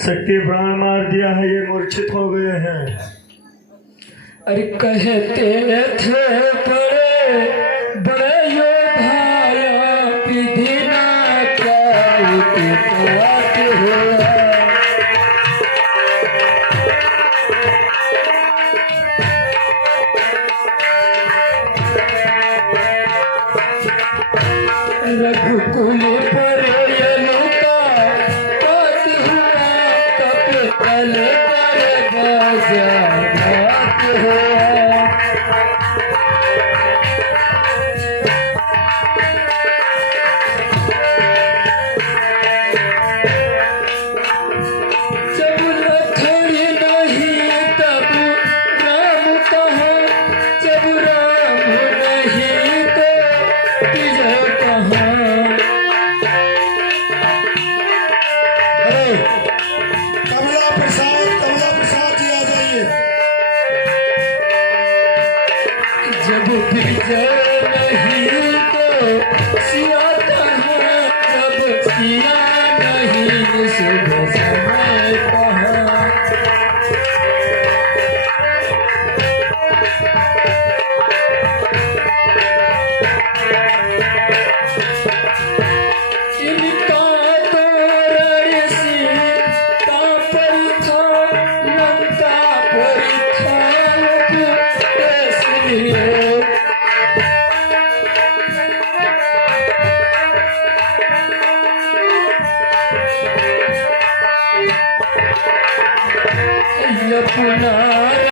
शक्ति प्राण मार दिया है, ये मूर्छित हो गए हैं। अरे कहते थे बड़े बड़े योद्धा विधि ना क्या हुआ। रघुकुल पर यनुका बात हुआ, कपितल पर गजाघात हुआ। जब लखड़ी नहीं तब राम कहाँ, जब राम नहीं तो विजय कहाँ। अरे कमला प्रसाद जी आ जाइए। जब विजय नहीं तो सिया कहाँ, जब सिया नहीं सुबह